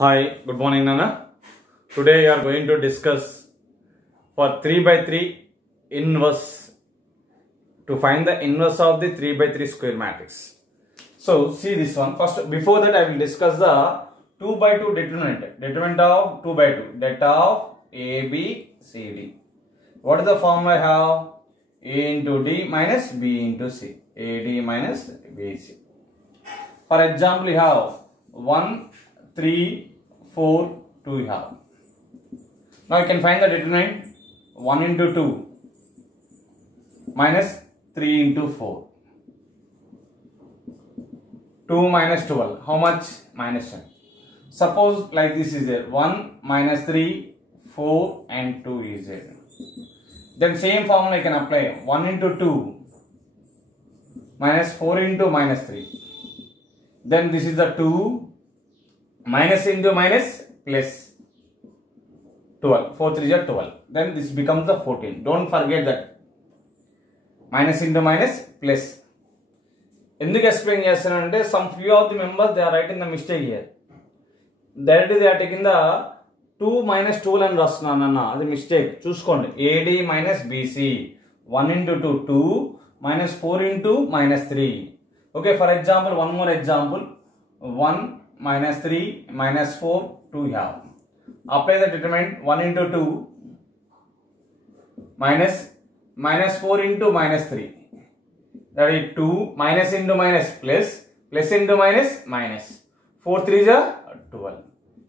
Hi, good morning Nana. Today we are going to discuss for 3 by 3 inverse to find the inverse of the 3 by 3 square matrix. So see this one. First, before that I will discuss the 2 by 2 determinant. Determinant of 2 by 2. That of A, B, C, D. What is the formula I have? A into D minus B into C. AD minus BC. For example, you have 1, 3, 4, 2 you have. Now you can find the determinant 1 into 2 minus 3 into 4. 2 minus 12. How much? Minus 10. Suppose like this is there. 1 minus 3, 4 and 2 is there. Then same formula you can apply. 1 into 2 minus 4 into minus 3. Then this is the 2 minus into minus plus 12. 4 3 is 12. Then this becomes the 14. Don't forget that. Minus into minus plus. ఎందుకు explain చేస్తానంటే some few of the members they are writing the mistake here. Directly they are taking the 2 minus 12 అని రాస్తున్నాను అన్న, అది mistake. చూసుకోండి. AD minus BC 1 into 2 2 minus 4 into minus 3. Okay, for example, one more example. 1 minus 3 minus 4 2 have. Apply the determinant 1 into 2 minus 4 into minus 3. That is 2 minus into minus plus into minus minus. 4 3 is 12.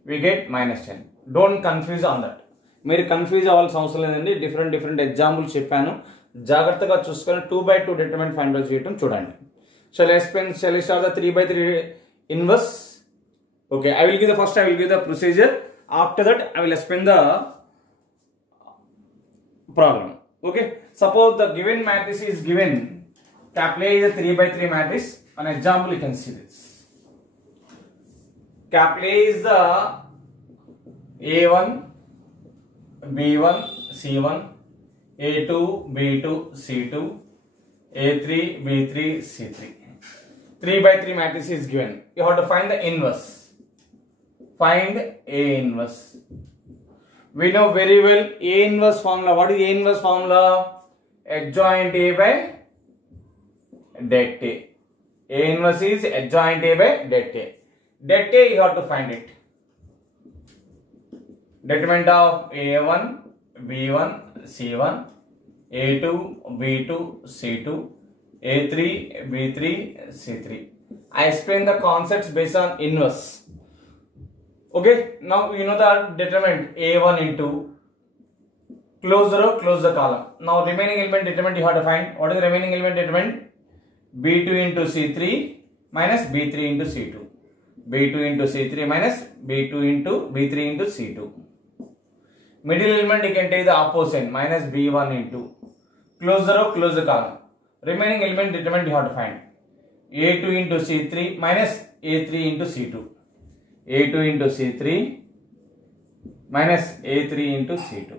We get minus 10. Don't confuse on that. మీరు confuse అవ్వాల్సిన అవసరం లేదండి. Different examples చెప్పాను, జాగ్రత్తగా చూసుకొని 2 by 2 determinant find out చేయడం చూడండి. Shall I start the 3 by 3 inverse? Okay, I will give the procedure. After that, I will explain the problem. Okay, suppose the given matrix is given. Capital A is a 3 by 3 matrix. An example you can see this. Capital A is the A1, B1, C1, A2, B2, C2, A3, B3, C3. 3 by 3 matrix is given. You have to find the inverse. Find A inverse. We know very well A inverse formula. What is A inverse formula? Adjoint A by det A. A inverse is adjoint A by det A. Det A you have to find it. Determinant of A1, B1, C1, A2, B2, C2, A3, B3, C3. I explain the concepts based on inverse. Okay, now you know the determinant A1 into close the row, close the column. Now remaining element determinant you have to find. What is the remaining element determinant? B2 into C3 minus B3 into C2. B2 into C3 minus B2 into B3 into C2. Middle element you can take the opposite minus B1 into close the row, close the column. Remaining element determinant you have to find. A2 into C3 minus A3 into C2. A2 into C3 minus A3 into C2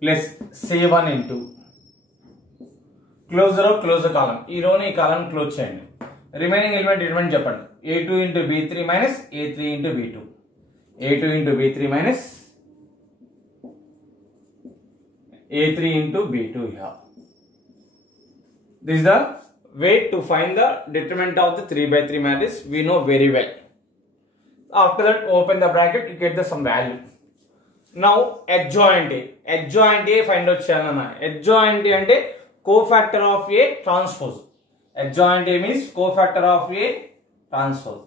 plus C1 into close the row, close the column. ఈ రోని ఈ column close చేయండి. Remaining element determinant చెప్పండి. A2 into B3 minus A3 into B2. A2 into B3 minus A3 into B2 you have. This is the way to find the determinant of the 3 by 3 matrix. We know very well. After that, open the bracket, you get the some value. Now adjoint A. Adjoint A find out cheyalana. Adjoint A ante cofactor of A transpose. Adjoint A means cofactor of A transpose.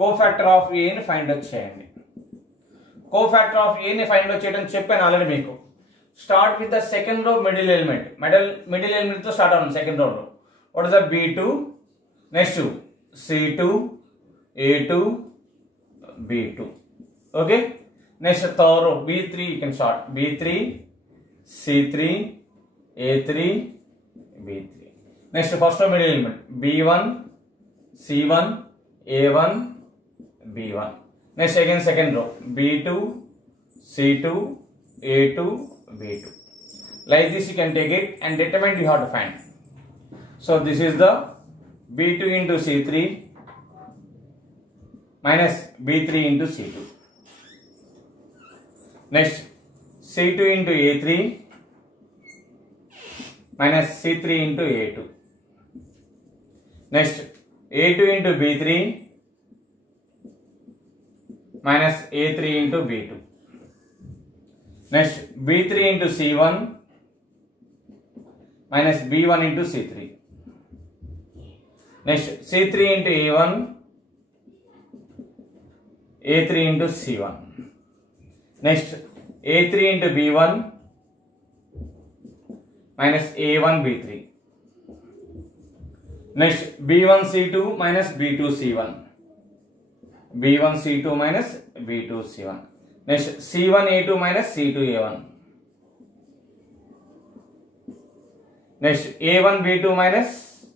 Cofactor of A ni find out cheyandi. Cofactor of A ni find out cheyadam cheppanu already meeku. Start with the second row middle element. Middle element to start on second row. What is the B2? Next to C2, A2, B2. Okay. Next third row B3 you can start. B3, C3, A3, B3. Next first row middle element. B1, C1, A1, B1. Next again second row. B2, C2, A2, B2. Like this you can take it and determinant you have to find. So this is the B2 into C3 minus B3 into C2. Next, C2 into A3 minus C3 into A2. Next, A2 into B3 minus A3 into B2. Next, B3 into C1 minus B1 into C3. Next, C3 into A1, A3 into C1. Next, A3 into B1 minus A1 B3. Next, B1 C2 minus B2 C1. B1 C2 minus B2 C1. Next, C1 A2 minus C2 A1. Next, A1 B2 minus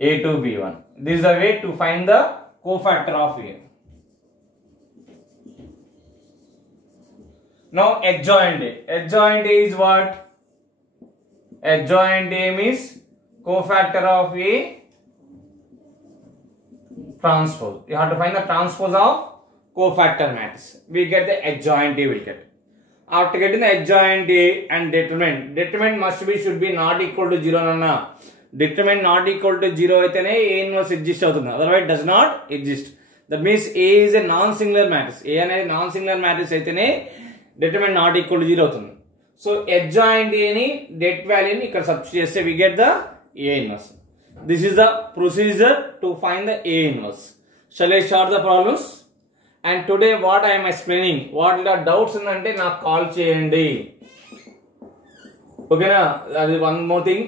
A2 B1. This is the way to find the cofactor of A. Now adjoint A. Adjoint A is what? Adjoint A means cofactor of A transpose. You have to find the transpose of cofactor matrix. We get the adjoint A, will get. After getting the adjoint A and determinant must be should be not equal to 0 nana. Determinant not equal to 0 aitene A inverse exist avutunda, otherwise does not exist. That means A is a non-singular matrix. A అనేది non-singular matrix aitene determinant not equal to 0 avutunda. So adjoint A ni det value ni ikkada substitute cheste we get the A inverse. This is the procedure to find the A inverse. Shall I start the problems? And today what I am explaining, what the doubts unante నాకు call చేయండి. ఓకేనా? అది one more thing.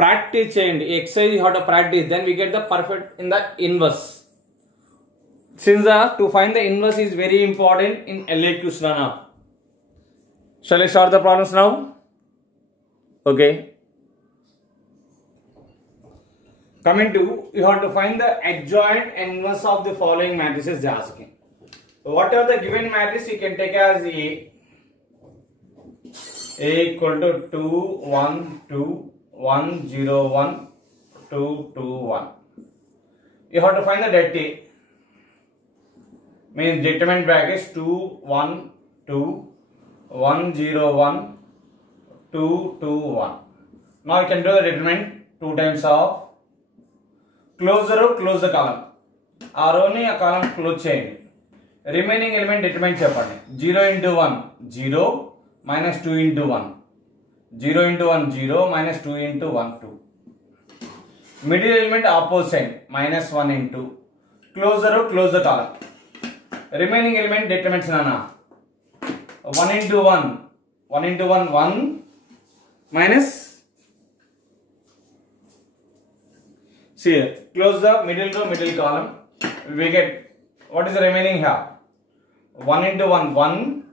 Practice చేయండి. Exercise you have to practice, then we get the perfect in the inverse. Since to find the inverse is very important in LAQs nana. Shall I start the problems now? Okay. Coming to, you have to find the adjoint and inverse of the following matrices they are asking. So whatever the given matrix you can take as A equal to 2, 1, 2, 1, 0, 1, 2, 2, 1. You have to find the det A. Means determinant brackets 2, 1, 2, 1, 0, 1, 2, 2, 1. Now you can do the determinant 2 times of close the row, close the column. ఆ రోని ఆ కాలం close చేయండి. Remaining element determine చెప్పండి. 0 into 1 0 minus 2 into 1. 0 into 1 0 minus 2 into 1 2. Middle element opposite minus 1 into. Close the row, close the column. Remaining element determinants nana. 1 into 1 1 into 1 1 minus. See here, close the middle row, middle column. We get what is the remaining here? 1 into 1 1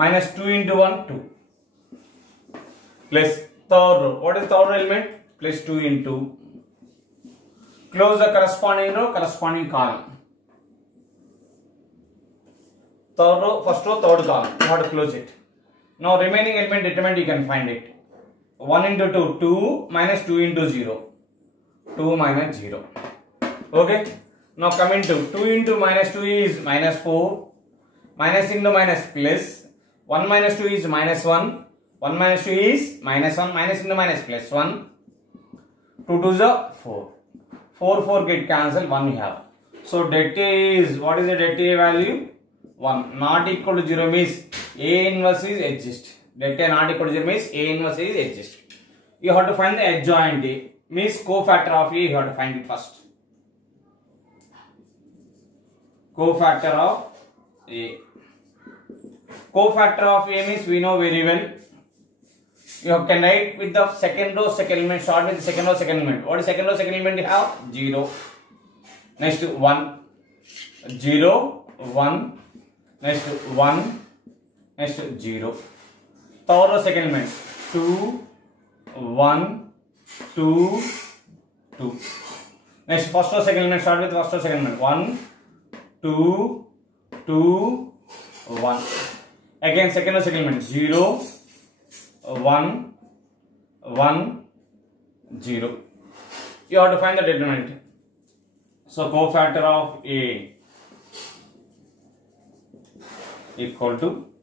minus 2 into 1 2 plus third row. What is third row element? Plus 2 into. Close the corresponding row, corresponding column. Third row, first row, third column. You have to close it. Now remaining element determinant you can find it. 1 into 2 2 minus 2 into 0. 2 minus 0. Okay. Now coming to 2 into minus 2 is minus 4. Minus into minus plus. 1 minus 2 is minus 1. 1 minus 2 is minus 1. Minus into minus plus 1. 2 to the 4. 4 4 get cancelled. 1 we have. So det A is, what is the det A value? 1. Not equal to 0 means A inverse is exist. Det A not equal to 0 means A inverse is exist. You have to find the adjoint A. Means cofactor of A, you have to find it first. Cofactor of A. Cofactor of A means we know very well. You can write with the second row, second element. Start with the second row, second element. What is second row, second element? You have 0. Next 1, 0, 1. Next 1. Next 0. Third row, second element. 2, 1. 2, 2. Next first row second element. Start with first row second element. 1, 2, 2, 1. Again second row second element. 0, 1, 1, 0. You have to find the determinant. So cofactor of A equal to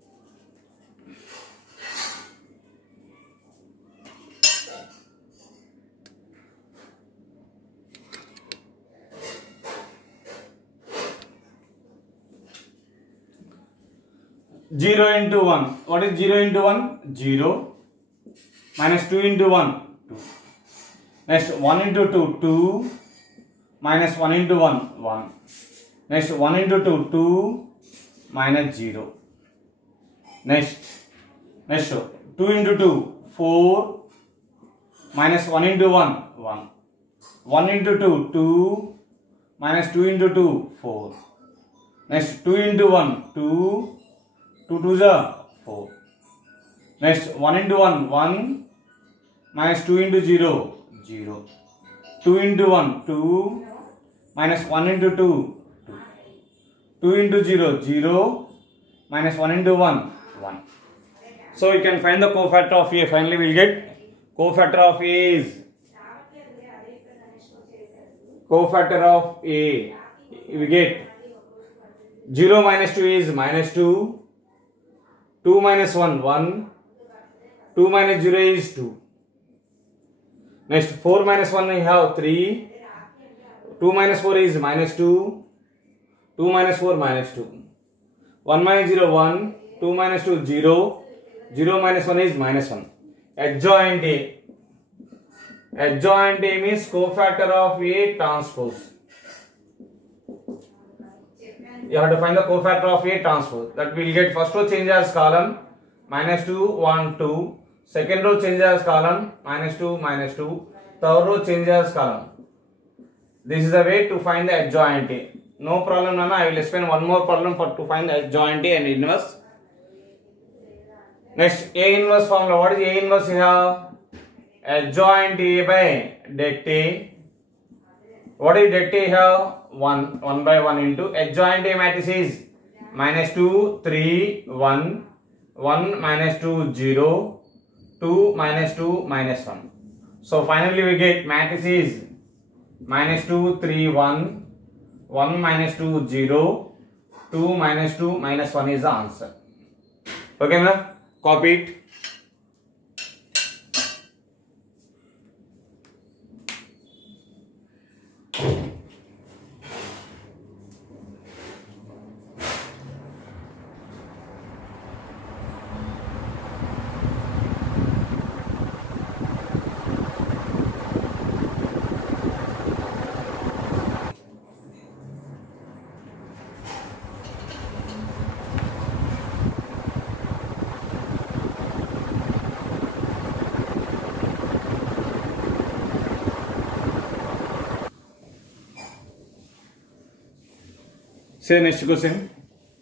0 into 1. What is 0 into 1? 0. Minus 2 into 1. 2. Next 1 into 2. 2. Minus 1 into 1. 1. Next 1 into 2. 2. Minus 0. Next 2 into 2. 4. Minus 1 into 1. 1. 1 into 2. 2. Minus 2 into 2. 4. Next 2 into 1. 2. 2 2s are 4. Next 1 into 1. 1. Minus 2 into 0. 0. 2 into 1. 2. Minus 1 into 2. 2. 2 into 0. 0. Minus 1 into 1. 1. So you can find the cofactor of A. Finally we will get cofactor of A is cofactor of A. We get 0 minus 2 is minus 2. 2 minus 1, 1. 2 minus 0 is 2. Next 4 minus 1 we have 3. 2 minus 4 is minus 2. 2 minus 4 minus 2. 1 minus 0 1. 2 minus 2 0. 0 minus 1 is minus 1. Adjoint A. Adjoint A means cofactor of A transpose. You have to find the cofactor of A transpose. That we will get first row change as column minus 2 1 2. Second row change as column minus 2 minus 2. Third row change as column. This is the way to find the adjoint A. No problem, Nana. I will explain one more problem to find the adjoint A and inverse. Next, A inverse formula. What is A inverse here? Adjoint A by det A. What is det A here? 1 by 1 into adjoint A matrix is minus 2 3 1 1 minus 2 0 2 minus 2 minus 1. So finally we get matrix is minus 2 3 1 1 minus 2 0 2 minus 2 minus 1 is the answer. Okay, now copy it. Say next question.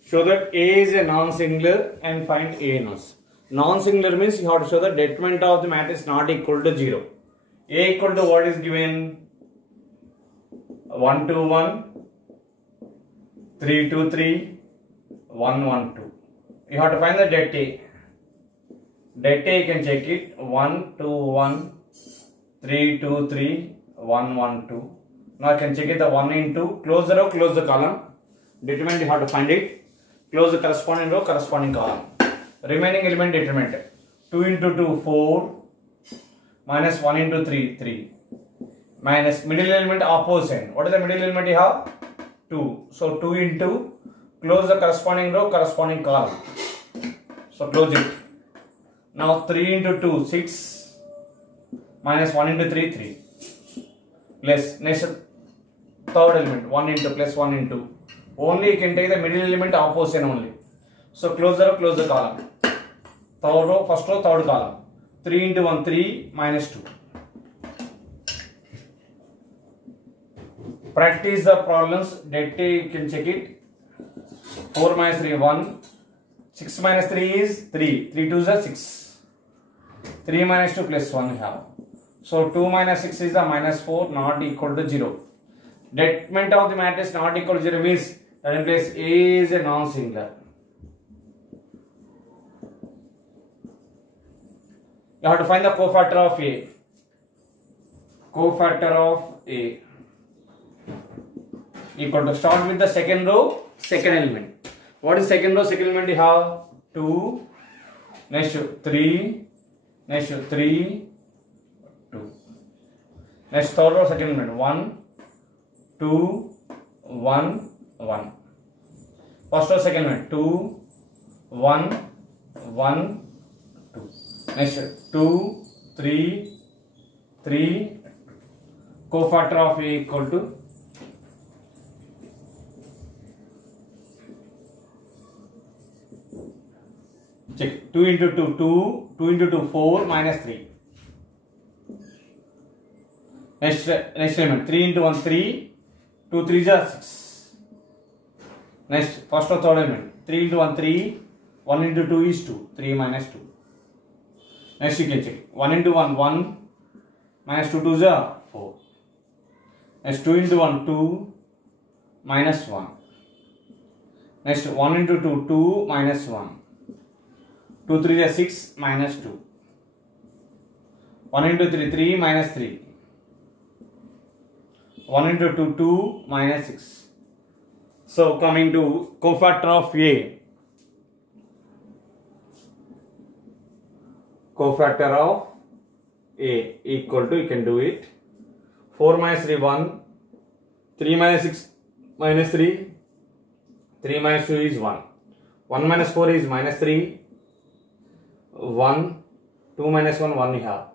Show that A is a non-singular and find A inverse. Non-singular means you have to show the determinant of the matrix not equal to 0. A equal to what is given? 1 2 1, 3 2 3, 1 1 2. You have to find the det A. Det A you can check it. 1 2 1, 3 2 3, 1 1 2. Now I can check it the 1 into close the row, close the column. Determinant you have to find it. Close the corresponding row, corresponding column. Remaining element determinant. 2 into 2 4 minus 1 into 3 3 minus middle element opposite. What is the middle element you have? 2. So 2 into close the corresponding row, corresponding column. So close it. Now 3 into 2 6 minus 1 into 3 3 plus next third element 1 into plus 1 into. Only you can take the middle element opposite only. So close the row, close the column. Third row, first row, third column. 3 into 1, 3 minus 2. Practice the problems. Det A you can check it. 4 minus 3, 1. 6 minus 3 is 3. 3 2s are 6. 3 minus 2 plus 1 you have. So 2 minus 6 is the minus 4 not equal to 0. Determinant of the matrix not equal to 0 means that in place A is a non-singular. You have to find the cofactor of A. Cofactor of A. equal to, start with the second row, second element. What is second row, second element? You have 2, next 3, next 3, 2. Next third row, second element, 1, 2, 1, 1. First row, second element, 2, 1, 1, 2. Next 2, 3, 3. Cofactor of A equal to check 2 into 2, 2, 2 into 2, 4 minus 3. Next element 3 into 1, 3, 2 3s are 6. Next first or third element 3 into 1, 3, 1 into 2 is 2, 3 minus 2. Next you can check 1 into 1, 1 minus 2 2s are 4. Next 2 into 1, 2 minus 1. Next 1 into 2, 2 minus 1. 2 3 is 6 minus 2. 1 into 3, 3 minus 3. 1 into 2, 2 minus 6. So coming to cofactor of A. Cofactor of A equal to, you can do it. 4 minus 3, 1. 3 minus 6 minus 3. 3 minus 2 is 1. 1 minus 4 is minus 3. 1. 2 minus 1, 1 you have.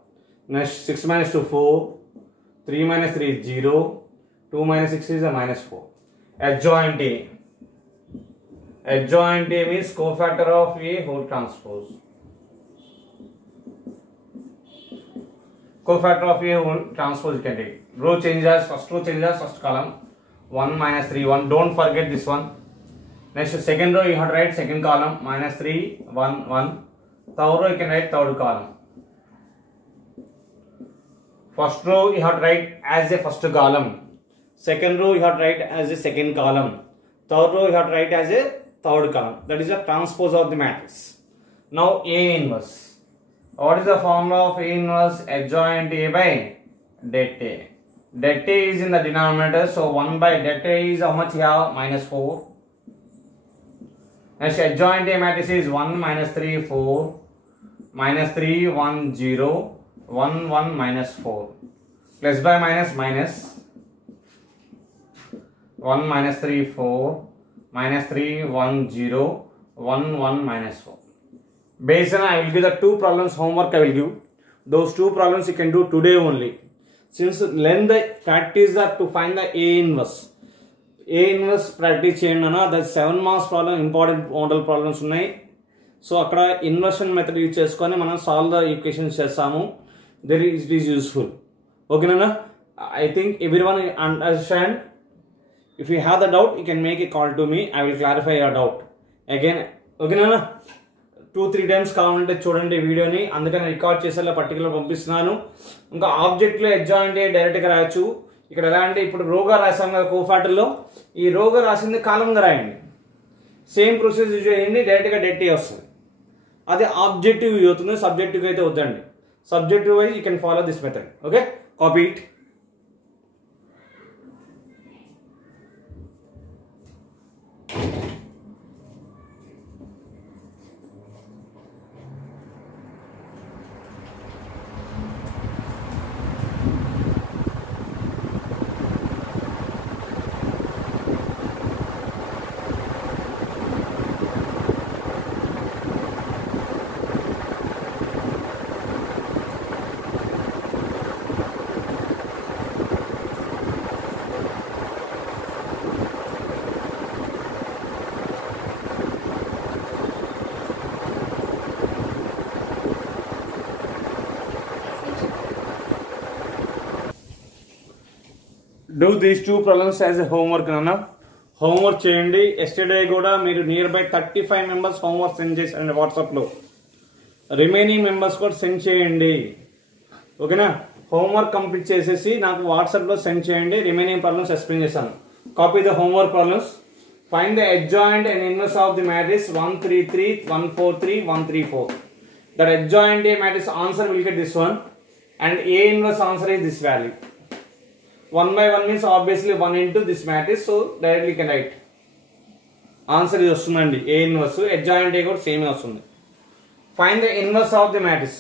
Next 6 minus 2, 4. 3 minus 3 is 0. 2 minus 6 is a minus 4. Adjoint A. Adjoint A means cofactor of A whole transpose. Cofactor of A whole transpose you can take. Row changes, first row changes, first column. 1 minus 3, 1. Don't forget this one. Next second row you have to write second column. Minus 3, 1, 1. Third row you can write third column. First row you have to write as a first column. Second row you have to write as a second column. Third row you have to write as a third column. That is a transpose of the matrix. Now A inverse. What is the formula of A inverse? Adjoint A by det A. Det A is in the denominator. So 1 by det A is how much you have? Minus 4. Next adjoint A matrix is 1 minus 3, 4. Minus 3, 1, 0. 1, 1, minus 4. Plus by minus, minus. 1 minus 3, 4. Minus 3, 1, 0. 1, 1, minus 4. Based on, I will give the two problems homework I will give. Those two problems you can do today only. Since learn the practice that to find the A inverse. A inverse practice cheyandi na, that 7 marks problem important model problems unnai. So akkada inversion method use cheskoni manam solve the equations chestamu. There is, it is useful. Okay na? I think everyone understand. If you have the doubt, you can make a call to me. I will clarify your doubt. Again, okay na? 2-3 times కావాలంటే చూడండి వీడియోని. అందుకని record చేసేలా particular పంపిస్తున్నాను. ఇంకా ఆబ్జెక్ట్లో adjoint ఏ డైరెక్ట్గా రాయొచ్చు. ఇక్కడ ఎలా అంటే ఇప్పుడు రోగా రాసాం కదా కోఫాటర్లో, ఈ రోగా రాసింది కాలంగా రాయండి. సేమ్ ప్రొసీజర్ యూజ్ చేయండి, డైరెక్ట్గా డెట్ వస్తుంది. అదే ఆబ్జెక్టివ్ అవుతుంది, సబ్జెక్టివ్ అయితే వద్దండి. Subjective wise you can follow this method. Okay, copy it. Do these two problems as a homework nana. Homework cheyandi. Yesterday kuda meeru nearby 35 members homework send chesandi WhatsApp lo. Remaining members kuda send cheyandi. Okay na? Homework complete chesesi naaku WhatsApp lo send cheyandi. Remaining problems explain chesanu. Copy the homework problems. Find the adjoint and inverse of the matrix 133, 143, 134. That adjoint A matrix answer will get this one, and A inverse answer is this value. 1 by 1 means obviously 1 into this matrix. So directly you can write. Answer is వస్తుందండి A inverse. Adjoint A కూడా same వస్తుంది. Find the inverse of the matrix.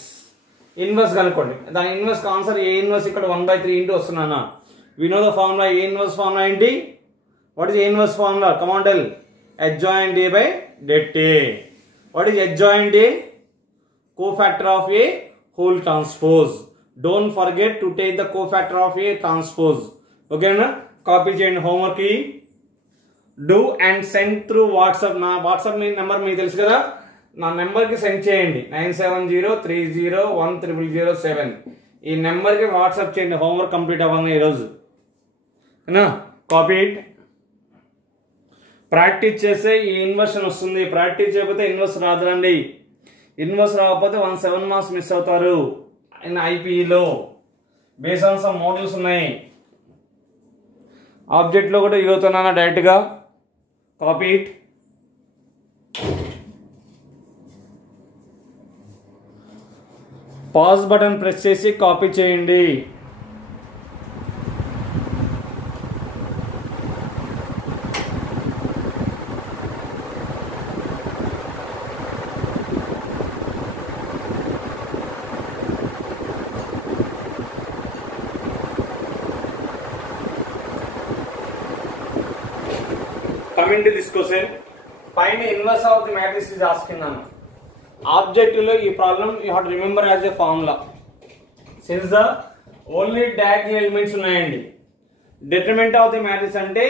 Inverse కనుక్కోండి. దాని inverse answer A inverse ఇక్కడ 1 by 3 into వస్తున్నానా. We know the formula. A inverse formula ఏంటి? What is A inverse formula? Come on tell. Adjoint A by det A. What is adjoint A? Cofactor of A whole transpose. Don't forget to take the cofactor of A transpose. Okay na? Copy చేయండి homework ki. Do and send through WhatsApp. నా WhatsApp మీ number మీకు తెలుసు కదా, నా number కి send చేయండి 9703010007. ఈ number కి వాట్సాప్ చేయండి హోంవర్క్ కంప్లీట్ అవ్వాలి ఈ రోజు. నా కాపీ ఇట్. ప్రాక్టీస్ చేస్తే ఈ ఇన్వర్షన్ వస్తుంది. ప్రాక్టీస్ చేయకపోతే ఇన్వర్స్ రాదురండి. ఇన్వర్స్ రాకపోతే 17 మార్క్స్ మిస్ అవుతారు ఇన్ ఐపీఈలో. బేస్ ఆన్ సమ్ మోడల్స్ ఉన్నాయి. ఆబ్జెక్ట్ లో కూడా ఇవ్వుతున్నానా డైరెక్ట్ గా. Copy it. Pause button press చేసి కాపీ చేయండి. Coming to this question, find the inverse of the matrix is asking now. Objective lo ee problem you have to remember as a formula. Since the only diagonal elements ఉన్నాయండి, determinant of the matrix అంటే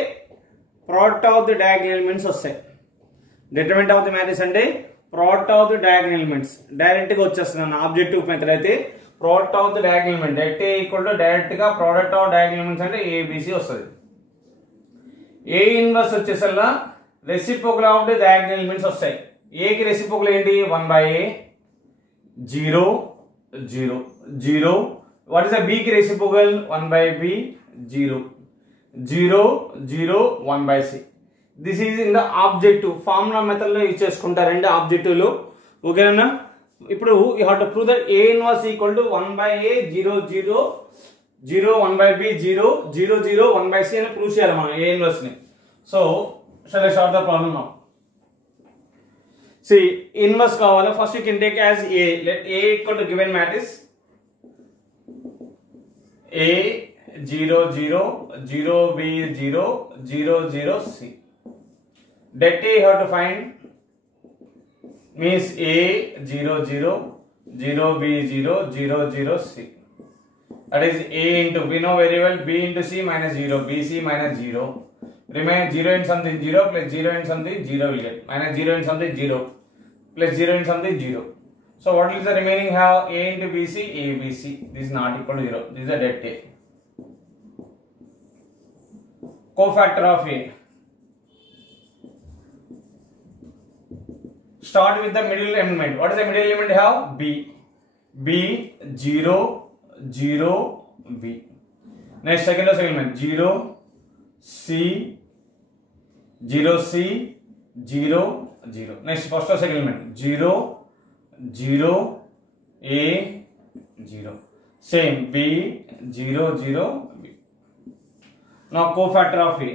product of the diagonal elements వస్తాయి. determinant of the matrix అంటే product of the diagonal elements direct గా వచ్చేస్తున్నాను. Objective method అయితే product of the diagonal element direct equal to direct గా product of diagonal elements అంటే ABC వస్తుంది. A inverse వచ్చేసల్లా reciprocal of the diagonal elements వస్తాయి. A కి రెసిప్రోకల్ ఏంటి 1 by A 0 0 0. What is the B కి reciprocal 1 by B 0 0 0 1 by C. This is in the objective. Formula method లో use చేసుకుంటారండి objective లో. ఓకేనా. ఇప్పుడు you have to prove that A inverse equal to 1 by A 0 0 0 1 by B 0 0 0 1 by C అని prove చేయాలి మనం A inverse ని. So shall I start the problem now? See, inverse కావాలి. First you can take as A. Let A equal to given matrix A 0 0 0 B 0 0 0 C. Det A you have to find means A 0 0 0 B 0 0 0 C. That is A into, we know very well, B into C minus 0, BC minus 0. Remain 0 and something 0 plus 0 and something 0 will get. Minus 0 and something 0 plus 0 and something 0. So what is the remaining have? A into BC, ABC. This is not equal to 0. This is the det A. Cofactor of A. Start with the middle element. What is the middle element have? B. B 0 0 B. Next second element 0 C 0 C 0 0. Next first second element 0 0 A 0. Same B 0 0 B. Now cofactor of A.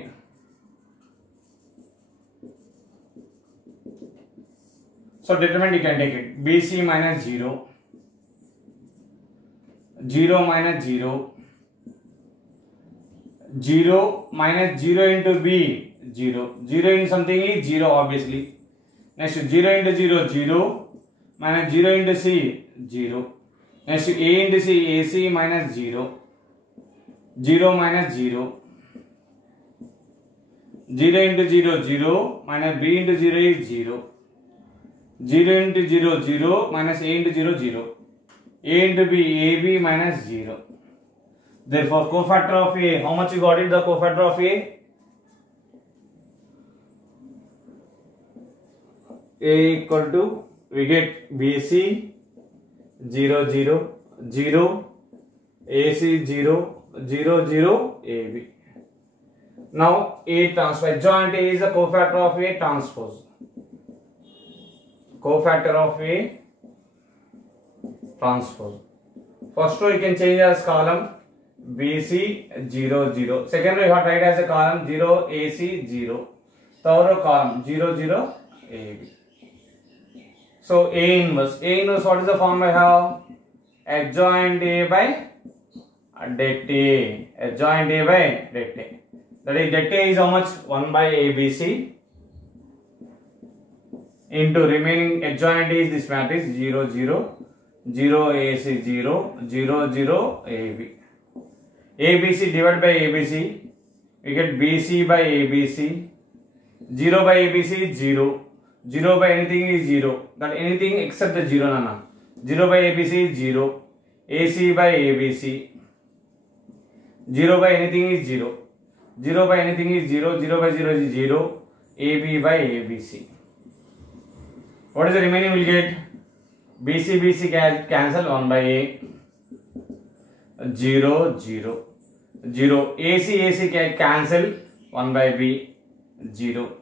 So determinant you can take it. BC minus 0 0 minus 0 0 minus 0 into B 0 0 into something is 0 obviously. Next 0 into 0 0 minus 0 into C 0. Next A into C AC minus 0 0 minus 0 0 into 0 0 minus B into 0 is 0 0 into 0 0 minus A into 0 0 A into B AB minus 0. Therefore cofactor of A, how much you got it? The cofactor of A equal to, we get BC 0 0 0 AC 0 0 0 AB. Now A transpose. Adjoint A is the cofactor of A transpose. Cofactor of A transpose. First row you can change as column BC 0 0. Second row you have to write as a column 0 AC 0. Third row column 0 0 AB. So A inverse. A inverse, what is the form I have? Adjoint A by det A. Adjoint A by det A. That is det A is how much? 1 by ABC into remaining adjoint is this matrix 0 0 0 AC 0 0 0 AB. ABC divided by ABC, we get BC by ABC. 0 by ABC is 0. 0 by anything is 0. That anything except the 0 nana. 0 by ABC is 0. AC by ABC. 0 by anything is 0. 0 by anything is 0. 0 by 0 is 0. AB by ABC. What is the remaining will get? BC BC cancel 1 by A. 0 0 0. AC AC cancel 1 by B. 0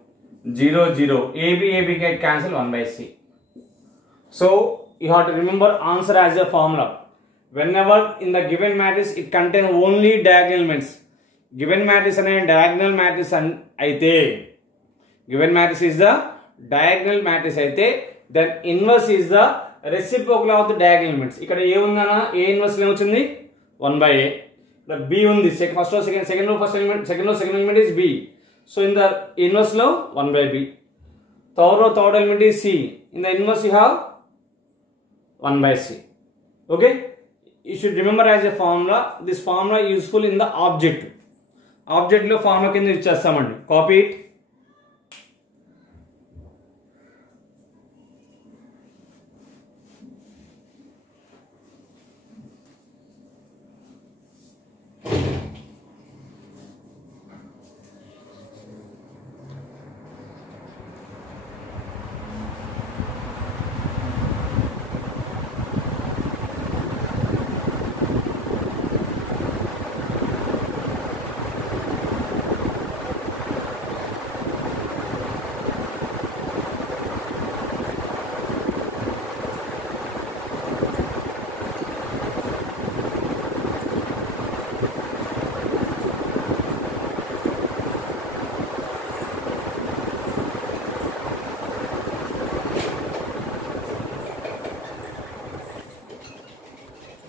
0 0. AB AB cancel 1 by C. So you have to remember answer as a formula. Whenever in the given matrix it contains only diagonal elements. Given matrix and diagonal matrix aithe. Given matrix is the diagonal matrix aithe. Then inverse is the reciprocal of the diagonal elements. Ikkada A undana A inverse em vachindi 1 by A. The B undi first row second row first element second row second element is B. So in the inverse law 1 by B. Third row third element is C. In the inverse you have 1 by C. Okay? You should remember as a formula. This formula is useful in the object. Object lo formula కింద ఇచ్చేస్తామండి. Copy it.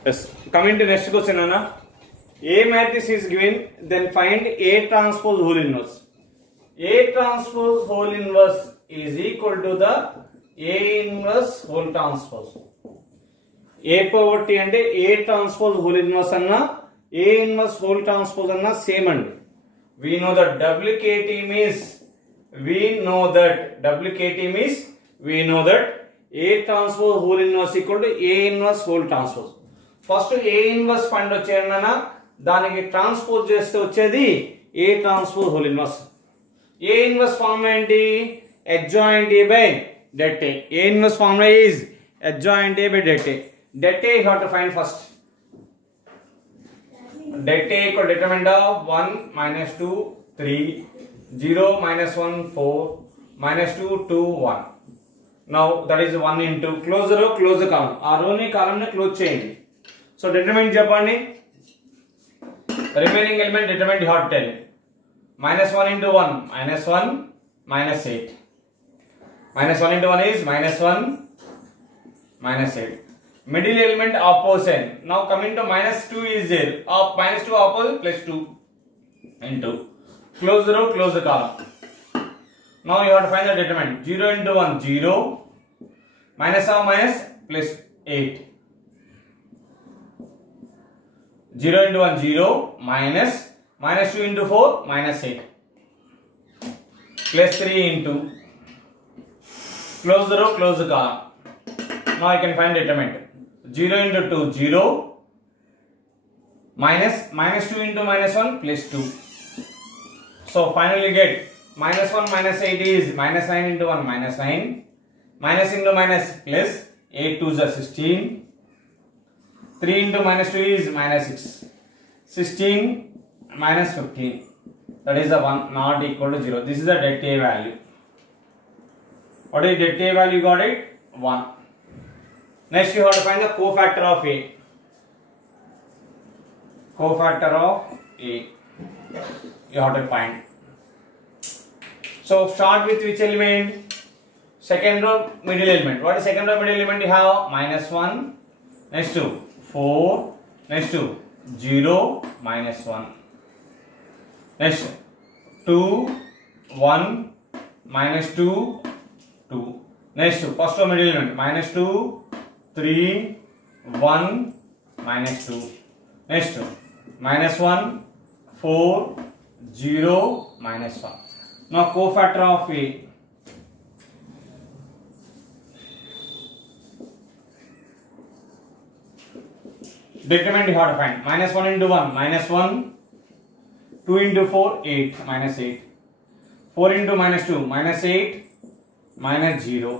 Yes. Coming to next question, Anna. A matrix is given, then find A transpose whole inverse. A transpose whole inverse is equal to the A inverse whole transpose. A power T and A transpose whole inverse anna A inverse whole transpose anna same and we know that WKT means we know that A transpose whole inverse equal to A inverse whole transpose. First A inverse find వచ్చేయన్నా దానికి transpose చేస్తే వచ్చేది A transpose whole inverse. A inverse formula ఏంటి? Adjoint A by det A. A inverse formula is adjoint A by det A. Det A you have to find first. Det A equal determinant of 1 minus 2 3 0 minus 1 4 minus 2 2 1. Now that is 1 into close the row, close the column. ఆ row ని column ని close చేయండి. So determinant చెప్పండి. Remaining element determinant you have to tell. Minus 1 into 1 minus 1 minus 8. Minus 1 into 1 is minus 1 minus 8. Middle element opposite. Now coming to minus 2 is there. Minus 2 opposite plus 2 into close the row, close the column. Now you have to find the determinant. 0 into 1 0 minus of minus plus 8. 0 into 1 0 minus 2 into 4 minus 8 plus 3 into close the row, close the column. Now I can find determinant. 0 into 2 0 minus 2 into minus 1 plus 2. So finally get minus 1 minus 8 is minus 9 into 1 minus 9 minus into minus plus 8 2 is 16. 3 into minus 2 is minus 6. 16 minus 15. That is the one not equal to 0. This is the det A value. What is det A value? Got it? 1. Next you have to find the cofactor of A. cofactor of A. You have to find. So start with which element? Second row middle element. What is second row middle element? You have -1, next to 4, next to 0, -1, next 2, 1, -2, 2. Next first row middle element -2, 3, 1, -2. Next -1, 4, 0, -1. Now cofactor of A. Determinant you have to find. -1 into 1, -1. 2 into 4, 8, -8. 4 into -2, -8, -0.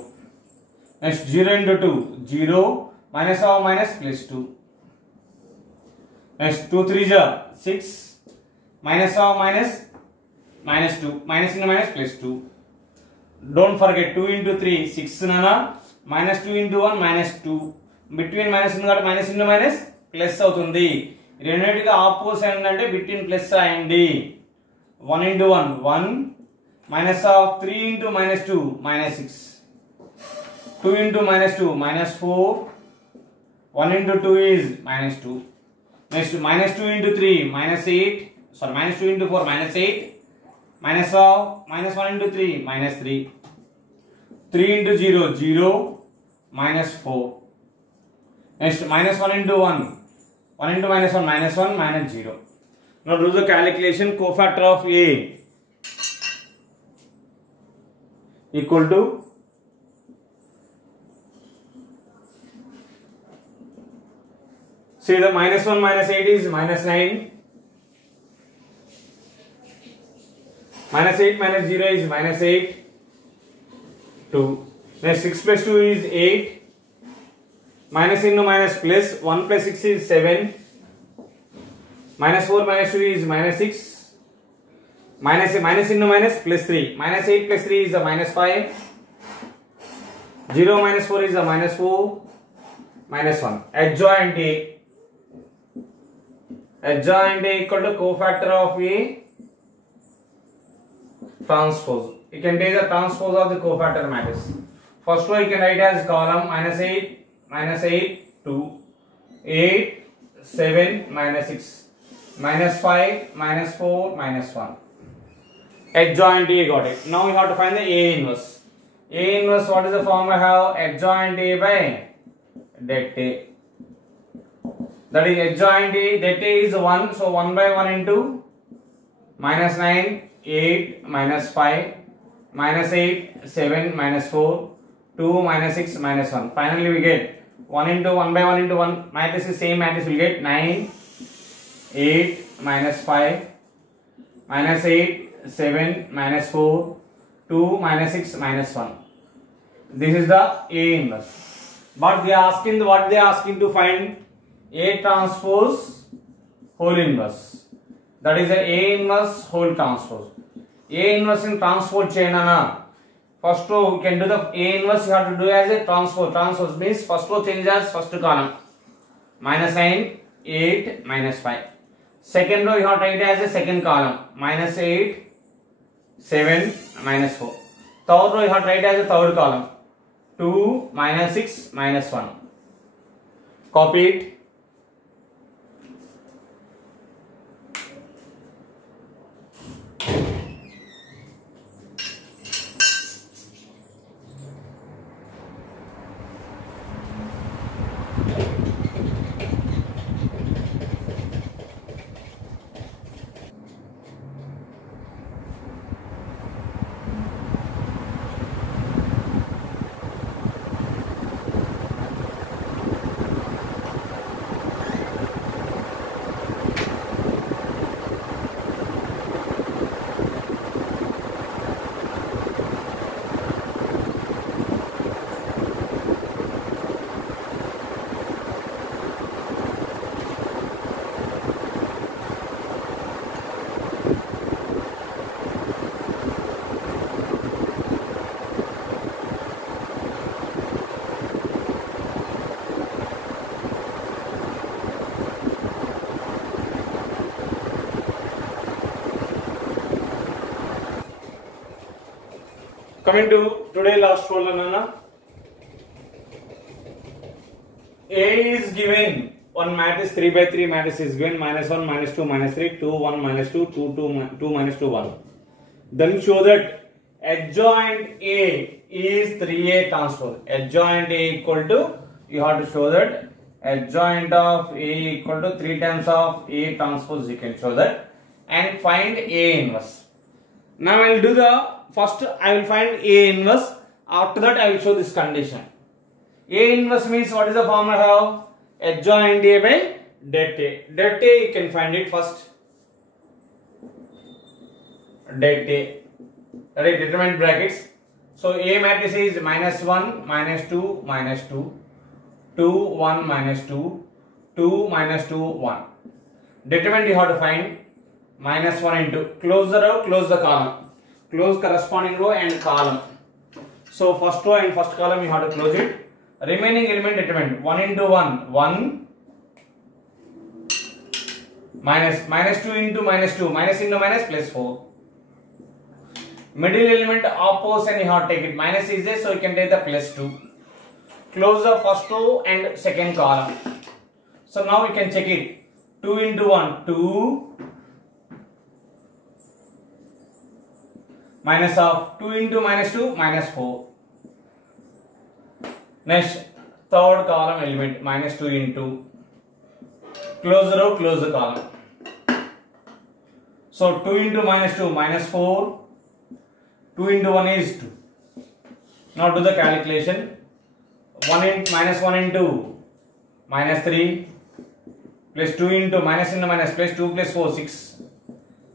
Next 0 into 2, 0, minus or minus plus 2. Next 2 3 are 6, minus or minus minus 2, minus into minus plus 2. Don't forget 2 into 3, 6 nana, minus 2 into 1, minus 2. Between minus into minus into minus plus అవుతుంది. రెండింటికి opposite ఏంటంటే between plus అయ్యండి. 1 into 1, 1, minus of 3 into minus 2, minus 6. 2 into minus 2, minus 4. 1 into 2 is minus 2. Next minus 2 into 3, minus 8. Sorry, minus 2 into 4, minus 8. Minus of minus 1 into 3, minus 3. 3 into 0, 0. Minus 4. Next minus 1 into 1. 1 into minus 1, minus 1, minus 0. Now do the calculation. Cofactor of A equal to see the -1 minus 8 is -9. -8 minus 0 is -8. 2. Next 6 plus 2 is 8. Minus into minus plus 1 plus 6 is 7. -4 minus 2 is -6. Minus into minus plus 3. -8 plus 3 is a -5. 0 minus 4 is a -4. -1. Adjoint A. Adjoint A equal to cofactor of A transpose. You can take the transpose of the cofactor matrix. First row you can write as column -8, -8, 2, 8, 7, -6, -5, -4, -1. Adjoint A, got it. Now we have to find the A inverse. A inverse, what is the form I have? Adjoint A by det A. That is adjoint A, det A is 1, so 1 by 1 into -9, 8, -5, -8, 7, -4, 2, -6, -1. Finally we get 1 into 1 by 1 into 1 matrix is same matrix, will get 9, 8, -5, -8, 7, -4, 2, -6, -1. This is the A inverse. But they are asking what they are asking to find A transpose whole inverse. That is the A inverse whole transpose. A inverse in transpose cheyana. First row you can do the A inverse, you have to do as a transpose. Transpose means first row changes as first column. -9, 8, -5. Second row you have to write as a second column. -8, 7, -4. Third row you have to write as a third column. 2, -6, -1. Copy it. Coming to today last problem, Nana. A is given, one matrix 3 by 3 matrix is given, minus 1, minus 2, minus 3, 2, 1, minus 2, 2, 2, 2, minus 2, 1. Then show that adjoint A is 3A transpose. Adjoint A equal to, you have to show that adjoint of A equal to 3 times of A transpose, you can show that, and find A inverse. Now I will do the, first I will find A inverse, after that I will show this condition. A inverse means what is the formula have? Adjoint A by det A. Det A you can find it first. Det A. Right, determinant brackets. So A matrix is minus 1, minus 2, minus 2, 2, 1, minus 2, 2, minus 2, 1. Determinant you have to find minus 1 into, close the row, close the column. Close corresponding row and column. So first row and first column you have to close it. Remaining element determinant 1 into 1, 1, minus 2 into minus 2, minus into minus plus 4. Middle element opposite you have to take it, minus is there, so you can take the plus 2. Close the first row and second column. So now we can check it. 2 into 1, 2, minus of 2 into minus 2, minus 4. Next, third column element, minus 2 into, close the row, close the column. So 2 into minus 2, minus 4, 2 into 1 is 2. Now do the calculation. Minus 1 into minus 3, plus 2 into minus plus 2 plus 4, 6,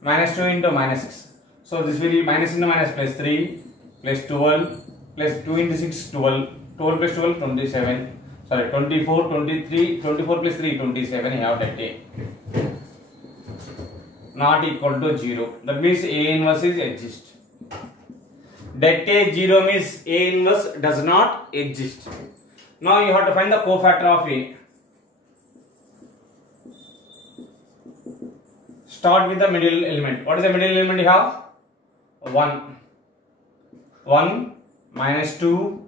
minus 2 into minus 6. So this will be minus into minus plus 3, plus 12, plus 2 into 6, 12. 12 plus 12, 27. Sorry, 24, 23, 24 plus 3, 27. You have that A. Not equal to 0. That means A inverse is exist. Det A 0 means A inverse does not exist. Now you have to find the cofactor of A. Start with the middle element. What is the middle element you have? 1. 1 minus 2.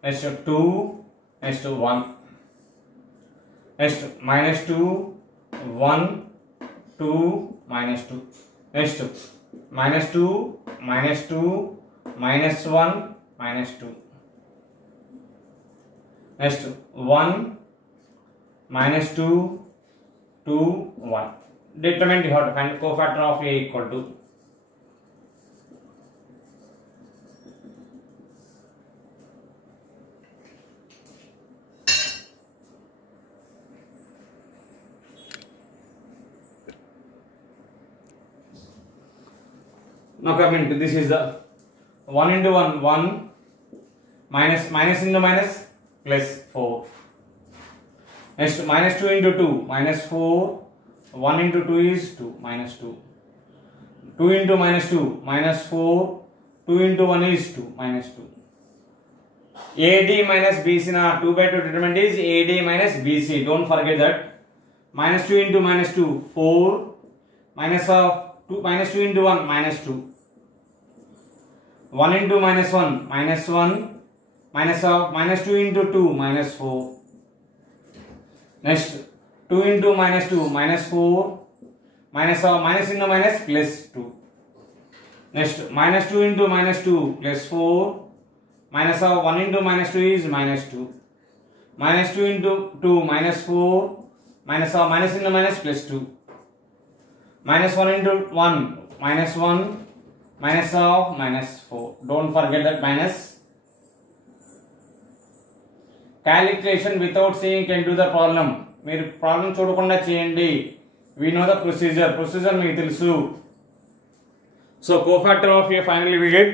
Next 2, next 1, next minus 2, 1, 2, minus 2, next minus 2, minus 2, minus 1, minus 2, next 1, minus 2, 2, 1. Determinant you have to find cofactor of A equal to. Now coming to this is the 1 into 1, 1, minus into minus, plus 4. Next minus 2 into 2, minus 4, 1 into 2 is 2, minus 2. 2 into minus 2, minus 4, 2 into 1 is 2, minus 2. AD minus BC, now 2 by 2 determinant is AD minus BC, don't forget that. Minus 2 into minus 2, 4, minus of 2, minus 2 into 1, minus 2. 1 into minus 1, minus 1, minus of minus 2 into 2, minus 4. Next, 2 into minus 2, minus 4, minus of minus into minus, plus 2. Next, minus 2 into minus 2, plus 4, minus of 1 into minus 2 is minus 2. Minus 2 into 2, minus 4, minus of minus into minus, plus 2. Minus 1 into 1, minus 1, minus of minus 4. Don't forget that minus. Calculation without seeing can do the problem. మీరు problem చూడకుండా చేయండి. We know the procedure. Procedure మీకు తెలుసు. So cofactor of A finally we get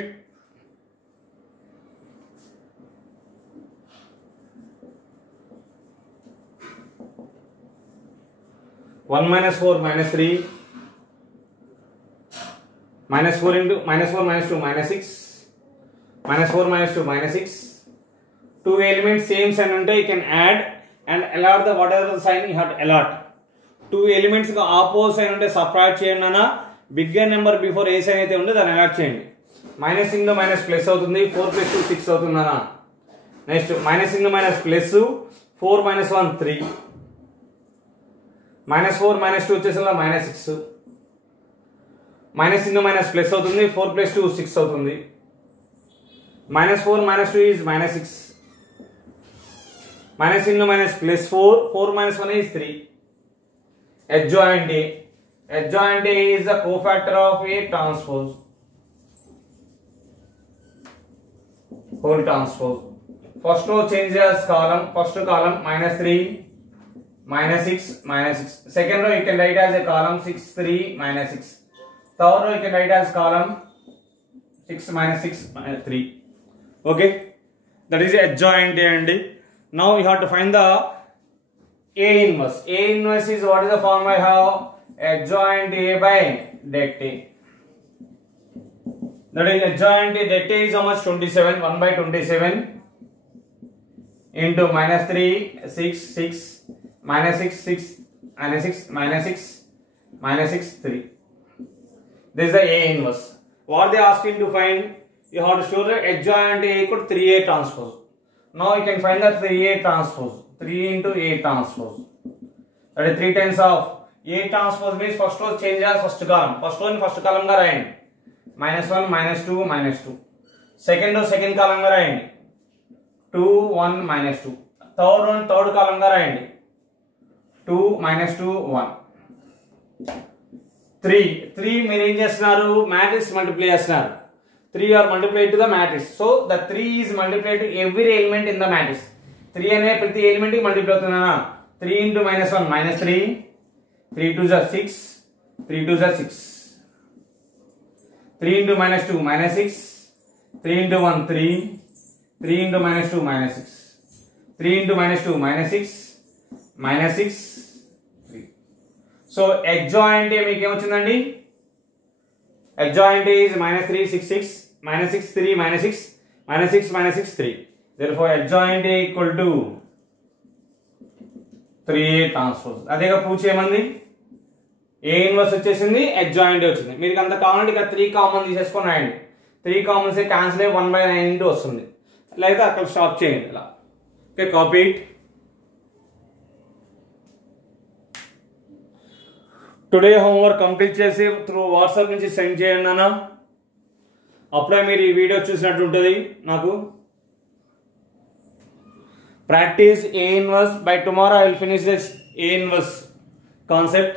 1 minus 4 minus 3 minus 4 into minus 4 minus 2 minus 6 minus 4 minus 2 minus 6. Two elements same sign unte you can add and allot the whatever the sign you have to allot. Two elements opposite sign unte subtract cheyandi nana bigger number before a sign aithe unde danni allot cheyandi. Minus into minus plus అవుతుంది, 4 + 2 6 అవుతుందా. Next minus into minus plus, 4 - 1 3, -4 - 2 వచ్చేసరికి -6, minus into minus plus అవుతుంది, 4 + 2 6 అవుతుంది, -4 - 2 is -6, minus into minus plus 4, 4 - 1 is 3. Adjoint A. Adjoint A is the cofactor of A transpose. Whole transpose. First row changes column. First column -3, -6, -6. Second row you can write as a column 6, 3, -6. Third row you can write as column 6, -6, -3. Okay, that is adjoint A and D. Now we have to find the A inverse. A inverse is what is the form I have? Adjoint A by det A. That is adjoint A. Det A is how much? 27. 1 by 27 into -3, 6, 6, -6, 6, -6, -6, -6, 3. This is the A inverse. What they asking to find? You have to show the adjoint A equal to 3A transpose. Now you can find the 3A transpose. 3 into A transpose. That is 3 times of A transpose means first row change as first column. First row in first column ga rayandi. -1, -2, -2. Second row second column ga rayandi. 2, 1, -2. Third row third column ga rayandi. 2, -2, 1. 3 మీరు ఏం చేస్తున్నారు? Matrix multiply చేస్తున్నారు. 3 are multiplied to the matrix. So the 3 is multiplied to every element in the matrix. 3 అనే ప్రతి element కి multiply అవుతుందా? 3 into -1 -3, 3 2 is 6, 3 2 is 6, 3 into -2 -6, 3 into 1 3, 3 into -2 -6, 3 into -2 -6, -6, 3. So adjoint A మీకు ఏమొచ్చిందండి? Adjoint A is -3, 6, 6, -6, 3, -6, -6, -6, 3. Therefore, adjoint A equal to 3A transpose. అదేగా prove చేయమంది. A inverse వచ్చేసింది, adjoint A వచ్చింది. మీకు అంత కావాలంటే ఇక 3 కామన్ తీసేసుకొని రాయండి. 3 కామన్స్ క్యాన్సిల్ అయ్యి 1/9 ఇంటూ వస్తుంది. లేకపోతే అక్కడ స్టాప్ చేయండి ఇలా. Okay, copy it. Today homework complete చేసి త్రూ వాట్సాప్ నుంచి సెండ్ చేయండి అన్న. అప్పుడే మీరు ఈ వీడియో చూసినట్టు ఉంటుంది. నాకు practice A inverse. By tomorrow I will finish this A inverse concept.